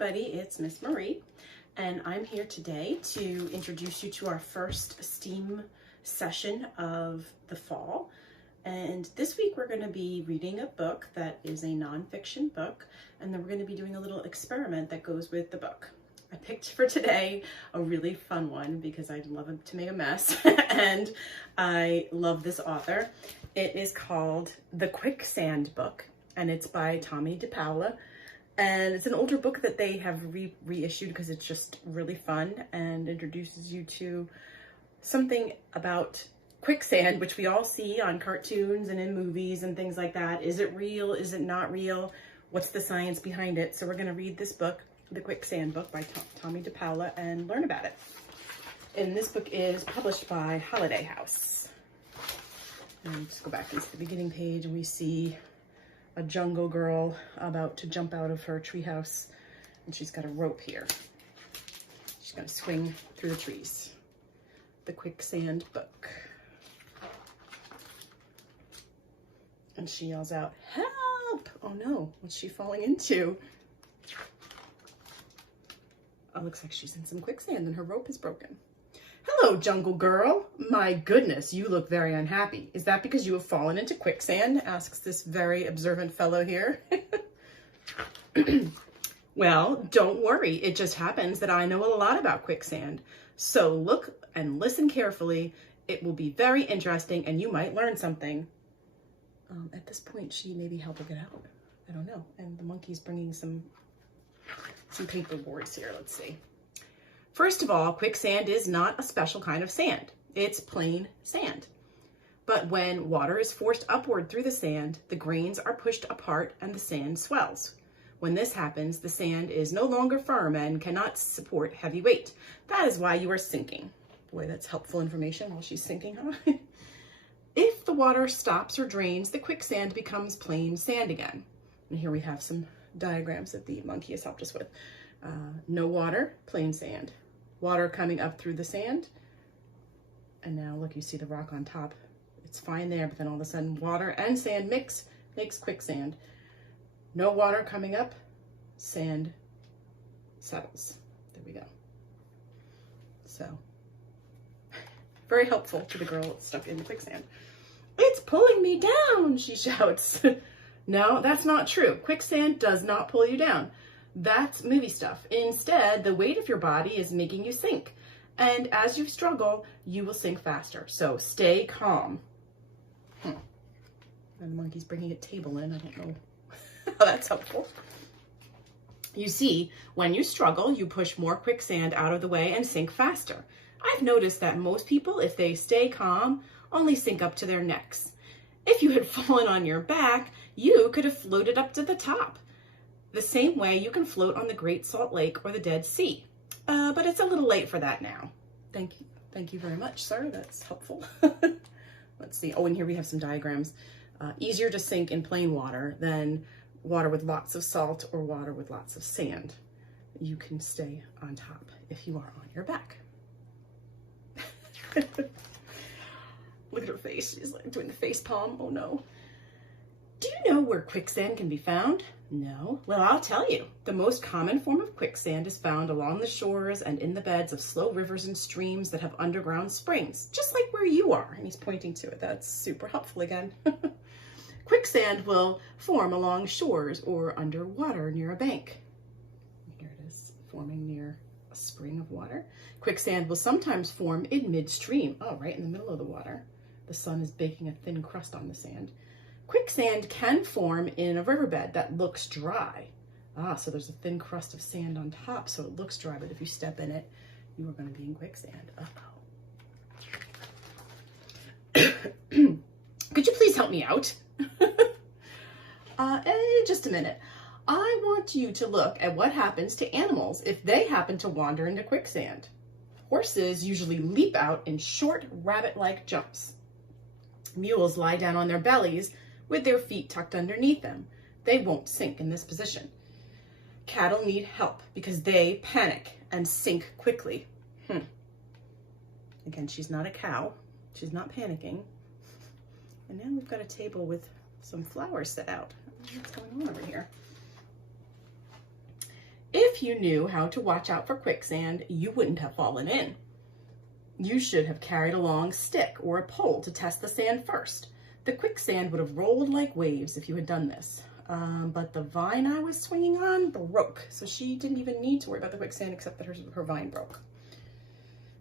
everybody, it's Miss Marie, and I'm here today to introduce you to our first STEAM session of the fall. And this week we're going to be reading a book that is a nonfiction book, and then we're going to be doing a little experiment that goes with the book. I picked for today a really fun one because I love to make a mess and I love this author. It is called The Quicksand Book, and it's by Tommy DePaola. And it's an older book that they have reissued because it's just really fun and introduces you to something about quicksand, which we all see on cartoons and in movies and things like that. Is it real? Is it not real? What's the science behind it? So we're going to read this book, The Quicksand Book by Tommy DePaola, and learn about it. And this book is published by Holiday House. And just go back into the beginning page and we see a jungle girl about to jump out of her treehouse, and she's got a rope here. She's gonna swing through the trees. The Quicksand Book. And she yells out, "Help!" Oh no, what's she falling into? Oh, looks like she's in some quicksand and her rope is broken. "Hello, jungle girl. My goodness, you look very unhappy. Is that because you have fallen into quicksand?" asks this very observant fellow here. "Well, don't worry. It just happens that I know a lot about quicksand. So look and listen carefully. It will be very interesting and you might learn something." At this point, she maybe helped her get out. I don't know. And the monkey's bringing some paper boards here. Let's see. "First of all, quicksand is not a special kind of sand. It's plain sand. But when water is forced upward through the sand, the grains are pushed apart and the sand swells. When this happens, the sand is no longer firm and cannot support heavy weight. That is why you are sinking." Boy, that's helpful information while she's sinking, huh? "If the water stops or drains, the quicksand becomes plain sand again." And here we have some diagrams that the monkey has helped us with. No water, plain sand. Water coming up through the sand. And now look, you see the rock on top. It's fine there, but then all of a sudden water and sand mix, makes quicksand. No water coming up, sand settles. There we go. So, very helpful to the girl stuck in the quicksand. "It's pulling me down," she shouts. No, that's not true. Quicksand does not pull you down. That's movie stuff. Instead, the weight of your body is making you sink. And as you struggle, you will sink faster. So stay calm. And the monkey's bringing a table in. I don't know how that's helpful. "You see, when you struggle, you push more quicksand out of the way and sink faster. I've noticed that most people, if they stay calm, only sink up to their necks. If you had fallen on your back, you could have floated up to the top. The same way you can float on the Great Salt Lake or the Dead Sea. But it's a little late for that now." Thank you. Thank you very much, sir. That's helpful. Let's see. Oh, and here we have some diagrams. Easier to sink in plain water than water with lots of salt or water with lots of sand. You can stay on top if you are on your back. Look at her face. She's like doing the face palm. Oh no. "Do you know where quicksand can be found?" "No." "Well, I'll tell you. The most common form of quicksand is found along the shores and in the beds of slow rivers and streams that have underground springs, just like where you are." And he's pointing to it. That's super helpful again. "Quicksand will form along shores or underwater near a bank." Here it is, forming near a spring of water. "Quicksand will sometimes form in midstream." Oh, right in the middle of the water. The sun is baking a thin crust on the sand. "Quicksand can form in a riverbed that looks dry." Ah, so there's a thin crust of sand on top, so it looks dry, but if you step in it, you are going to be in quicksand. Uh-oh. "Could you please help me out?" Just a minute. "I want you to look at what happens to animals if they happen to wander into quicksand. Horses usually leap out in short, rabbit-like jumps. Mules lie down on their bellies with their feet tucked underneath them. They won't sink in this position. Cattle need help because they panic and sink quickly." Again, she's not a cow. She's not panicking. And now we've got a table with some flowers set out. What's going on over here? If you knew how to watch out for quicksand, you wouldn't have fallen in. You should have carried a long stick or a pole to test the sand first. The quicksand would have rolled like waves if you had done this. But the vine I was swinging on broke, so she didn't even need to worry about the quicksand except that her vine broke.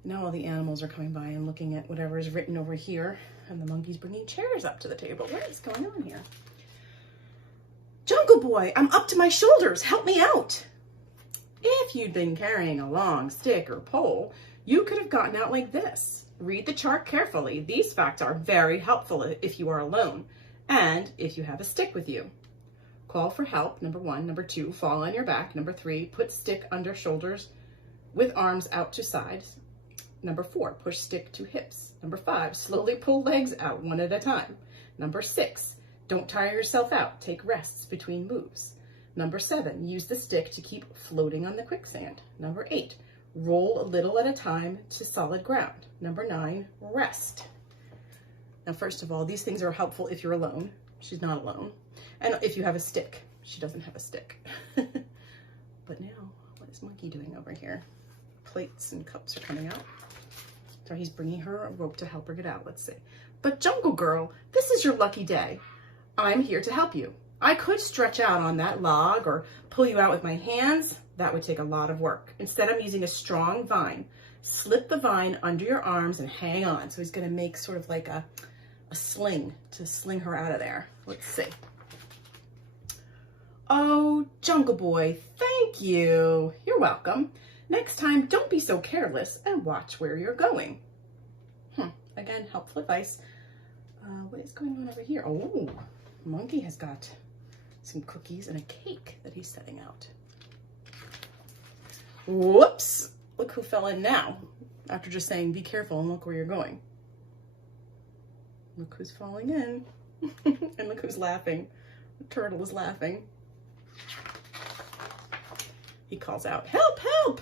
Now all the animals are coming by and looking at whatever is written over here, and the monkey's bringing chairs up to the table. What is going on here? Jungle Boy, I'm up to my shoulders. Help me out. If you'd been carrying a long stick or pole, you could have gotten out like this. Read the chart carefully. These facts are very helpful if you are alone and if you have a stick with you. Call for help, number 1. Number 2, fall on your back. Number 3, put stick under shoulders with arms out to sides. Number 4, push stick to hips. Number 5, slowly pull legs out one at a time. Number 6, don't tire yourself out. Take rests between moves. Number 7, use the stick to keep floating on the quicksand. Number 8, roll a little at a time to solid ground. Number 9, rest. Now, first of all, these things are helpful if you're alone. She's not alone. And if you have a stick. She doesn't have a stick. But now, what is Monkey doing over here? Plates and cups are coming out. So he's bringing her a rope to help her get out. Let's see. But Jungle Girl, this is your lucky day. I'm here to help you. I could stretch out on that log or pull you out with my hands. That would take a lot of work. Instead, I'm using a strong vine. Slip the vine under your arms and hang on. So he's going to make sort of like a sling to sling her out of there. Let's see. Oh, Jungle Boy, thank you. You're welcome. Next time, don't be so careless and watch where you're going. Again, helpful advice. What is going on over here? Oh, Monkey has got some cookies and a cake that he's setting out. Whoops! Look who fell in now, after just saying, be careful and look where you're going. Look who's falling in. And look who's laughing. The turtle is laughing. He calls out, help, help!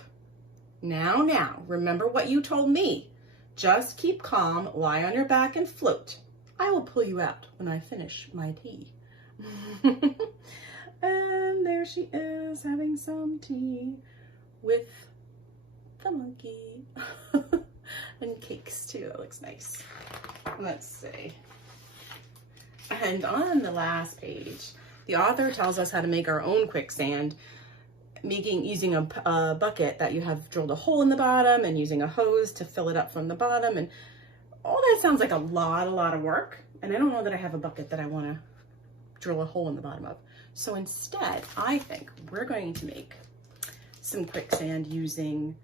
Now, remember what you told me. Just keep calm, lie on your back and float. I will pull you out when I finish my tea. And there she is having some tea with the monkey. And cakes too, that looks nice. Let's see. And on the last page, the author tells us how to make our own quicksand, using a bucket that you have drilled a hole in the bottom and using a hose to fill it up from the bottom. And all that sounds like a lot of work. And I don't know that I have a bucket that I want to drill a hole in the bottom of. So instead, I think we're going to make some quicksand using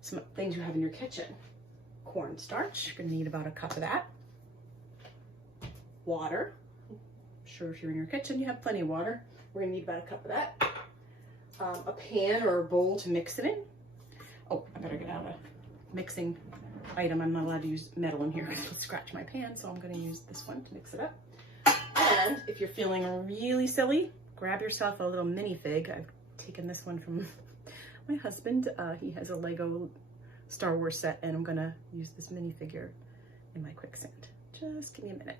some things you have in your kitchen. Cornstarch, you're going to need about a cup of that. Water, I'm sure if you're in your kitchen, you have plenty of water. We're going to need about a cup of that. A pan or a bowl to mix it in. Oh, I better get out a mixing item. I'm not allowed to use metal in here because it'll scratch my pan, so I'm going to use this one to mix it up. And if you're feeling really silly, grab yourself a little minifig. I've taken this one from my husband. He has a Lego Star Wars set, and I'm going to use this minifigure in my quicksand. Just give me a minute.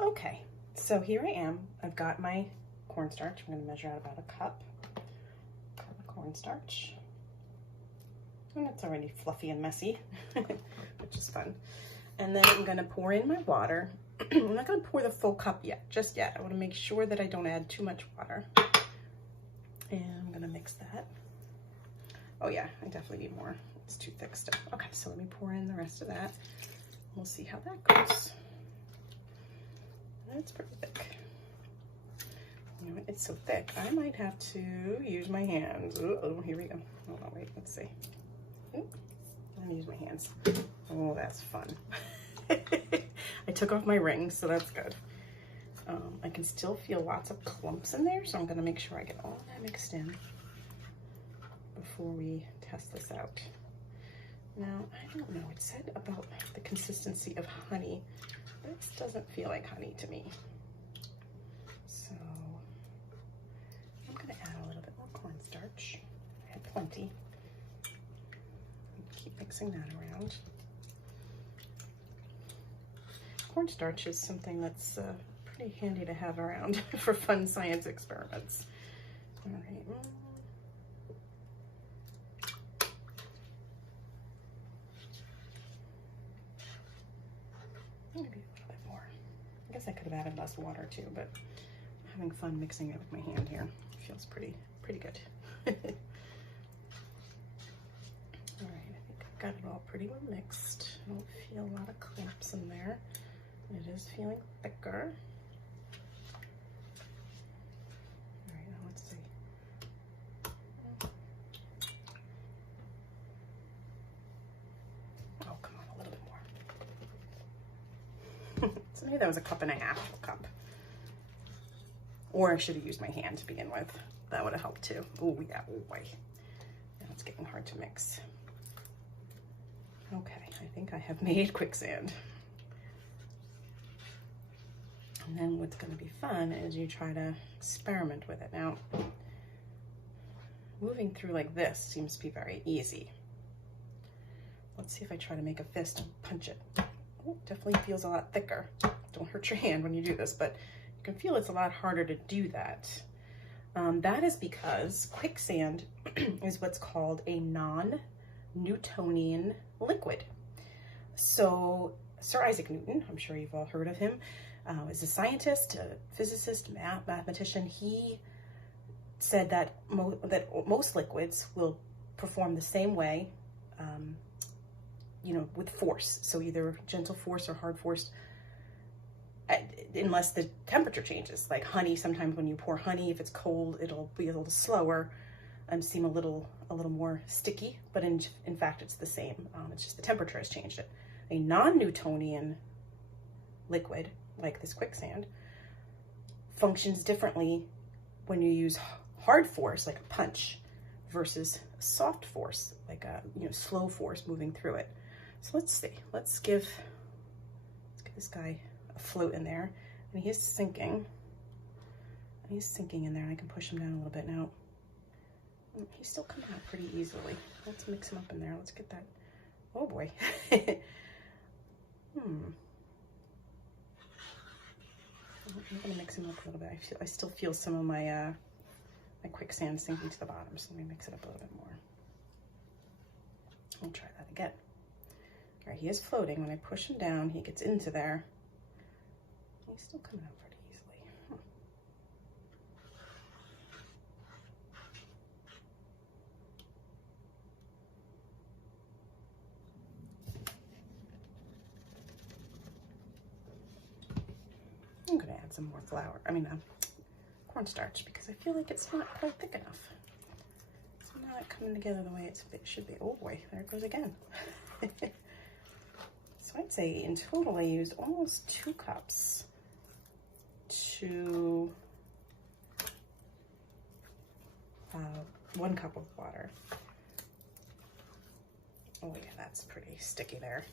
Okay, so here I am. I've got my cornstarch. I'm going to measure out about a cup of cornstarch. And it's already fluffy and messy, which is fun. And then I'm going to pour in my water. I'm not going to pour the full cup just yet. I want to make sure that I don't add too much water. And I'm going to mix that. Oh yeah, I definitely need more. It's too thick still. Okay, so let me pour in the rest of that. We'll see how that goes. That's pretty thick. You know, it's so thick, I might have to use my hands. Oh, here we go. Hold on, wait, let's see. I'm gonna use my hands. Oh, that's fun. I took off my ring, so that's good. I can still feel lots of clumps in there, so I'm gonna make sure I get all that mixed in before we test this out. Now, I don't know, it said about the consistency of honey. This doesn't feel like honey to me. So I'm gonna add a little bit more cornstarch. I had plenty. Keep mixing that around. Cornstarch is something that's pretty handy to have around for fun science experiments. All right. Maybe a little bit more. I guess I could have added less water too, but I'm having fun mixing it with my hand here. It feels pretty good. All right, I think I've got it all pretty well mixed. I don't feel a lot of clumps in there. It is feeling thicker. All right, now let's see. Oh, come on, a little bit more. So maybe that was a cup and a half cup. Or I should have used my hand to begin with. That would have helped too. Oh yeah, oh boy. Now it's getting hard to mix. Okay, I think I have made quicksand. And then what's gonna be fun is you try to experiment with it. Now, moving through like this seems to be very easy. Let's see if I try to make a fist and punch it. Oh, definitely feels a lot thicker. Don't hurt your hand when you do this, but you can feel it's a lot harder to do that. That is because quicksand is what's called a non-Newtonian liquid. So Sir Isaac Newton, I'm sure you've all heard of him, is a scientist, a physicist, mathematician. He said that most liquids will perform the same way, you know, with force. So either gentle force or hard force, unless the temperature changes. Like honey, sometimes when you pour honey, if it's cold, it'll be a little slower and seem a little more sticky, but in fact, it's the same. It's just the temperature has changed it. A non-Newtonian liquid, like this quicksand, functions differently when you use hard force, like a punch, versus soft force, like a slow force moving through it. So let's see. Let's give this guy a float in there, and he's sinking. And he's sinking in there, and I can push him down a little bit now. He's still coming out pretty easily. Let's mix him up in there. Let's get that. Oh boy. I'm gonna mix him up a little bit. I still feel some of my my quicksand sinking to the bottom, so let me mix it up a little bit more. I'll try that again. All right, he is floating. When I push him down, he gets into there. He's still coming out pretty easily. I'm gonna add some more flour, cornstarch, because I feel like it's not quite thick enough. It's not coming together the way it should be. Oh boy, there it goes again. So I'd say in total I used almost 2 cups to 1 cup of water. Oh yeah, that's pretty sticky there.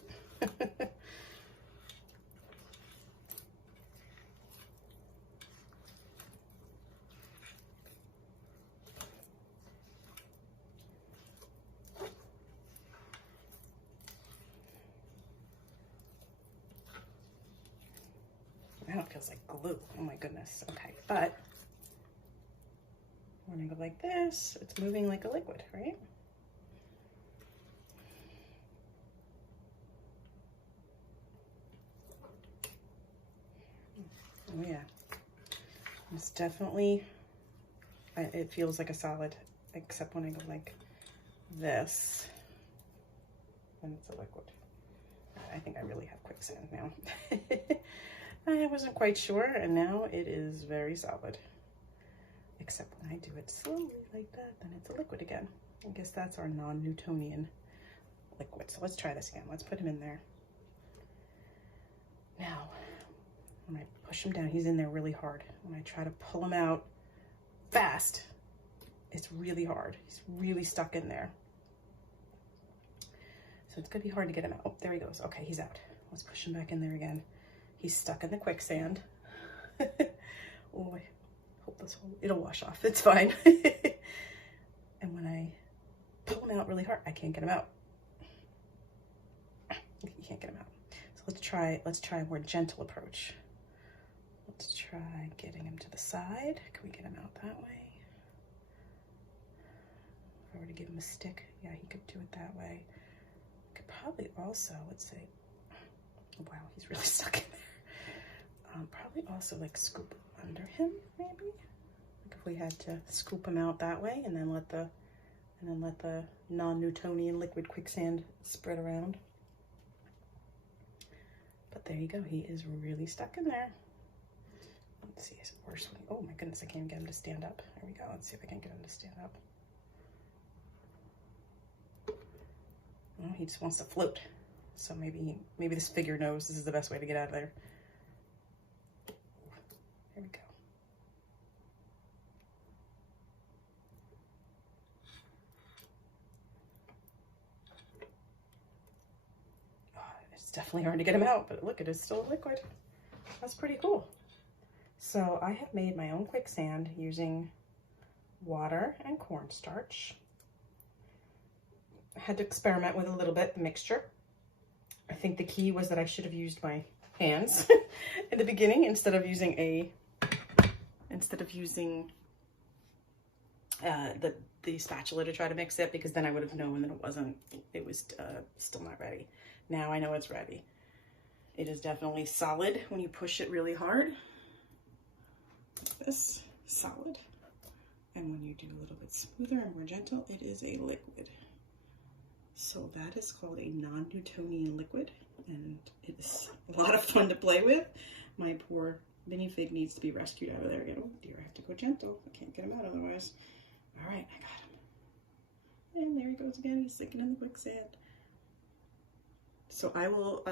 Now it feels like glue. Oh my goodness. Okay, but when I go like this, it's moving like a liquid, right? Oh yeah. It's definitely, it feels like a solid, except when I go like this, then it's a liquid. I think I really have quicksand now. I wasn't quite sure, and now it is very solid. Except when I do it slowly like that, then it's a liquid again. I guess that's our non-Newtonian liquid. So let's try this again. Let's put him in there. Now, when I push him down, he's in there really hard. When I try to pull him out fast, it's really hard. He's really stuck in there. So it's gonna be hard to get him out. Oh, there he goes. Okay, he's out. Let's push him back in there again. He's stuck in the quicksand. Oh, I hope it'll wash off. It's fine. And when I pull him out really hard, I can't get him out. You can't get him out. So let's try a more gentle approach. Let's try getting him to the side. Can we get him out that way? If I were to give him a stick, yeah, he could do it that way. Could probably also, let's say, Wow, he's really stuck in there. Probably also like scoop under him, maybe. Like if we had to scoop him out that way and then let the non-Newtonian liquid quicksand spread around. But there you go, he is really stuck in there. Let's see, is it worse when oh my goodness, I can't even get him to stand up. There we go, let's see if I can get him to stand up. Oh, he just wants to float. So maybe this figure knows this is the best way to get out of there. There we go. Oh, it's definitely hard to get him out, but look, it is still liquid. That's pretty cool. So I have made my own quicksand using water and cornstarch. I had to experiment with a little bit, the mixture. I think the key was that I should have used my hands in the beginning instead of using the spatula to try to mix it, because then I would have known that it was still not ready. Now I know it's ready. It is definitely solid when you push it really hard. Like this, solid. And when you do a little bit smoother and more gentle, it is a liquid. So that is called a non-Newtonian liquid, and it is a lot of fun to play with. My poor minifig needs to be rescued out of there again. Oh dear, I have to go gentle. I can't get him out otherwise. All right, I got him. And there he goes again. He's sinking in the quicksand. So I will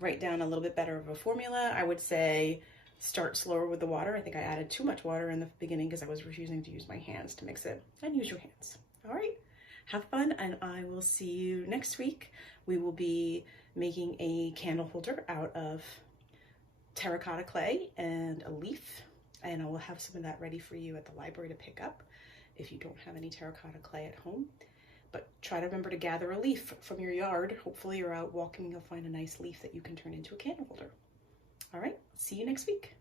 write down a little bit better of a formula. I would say start slower with the water. I think I added too much water in the beginning because I was refusing to use my hands to mix it. And use your hands. All right. Have fun, and I will see you next week. We will be making a candle holder out of terracotta clay and a leaf, and I will have some of that ready for you at the library to pick up if you don't have any terracotta clay at home. But try to remember to gather a leaf from your yard. Hopefully you're out walking, you'll find a nice leaf that you can turn into a candle holder. All right, see you next week.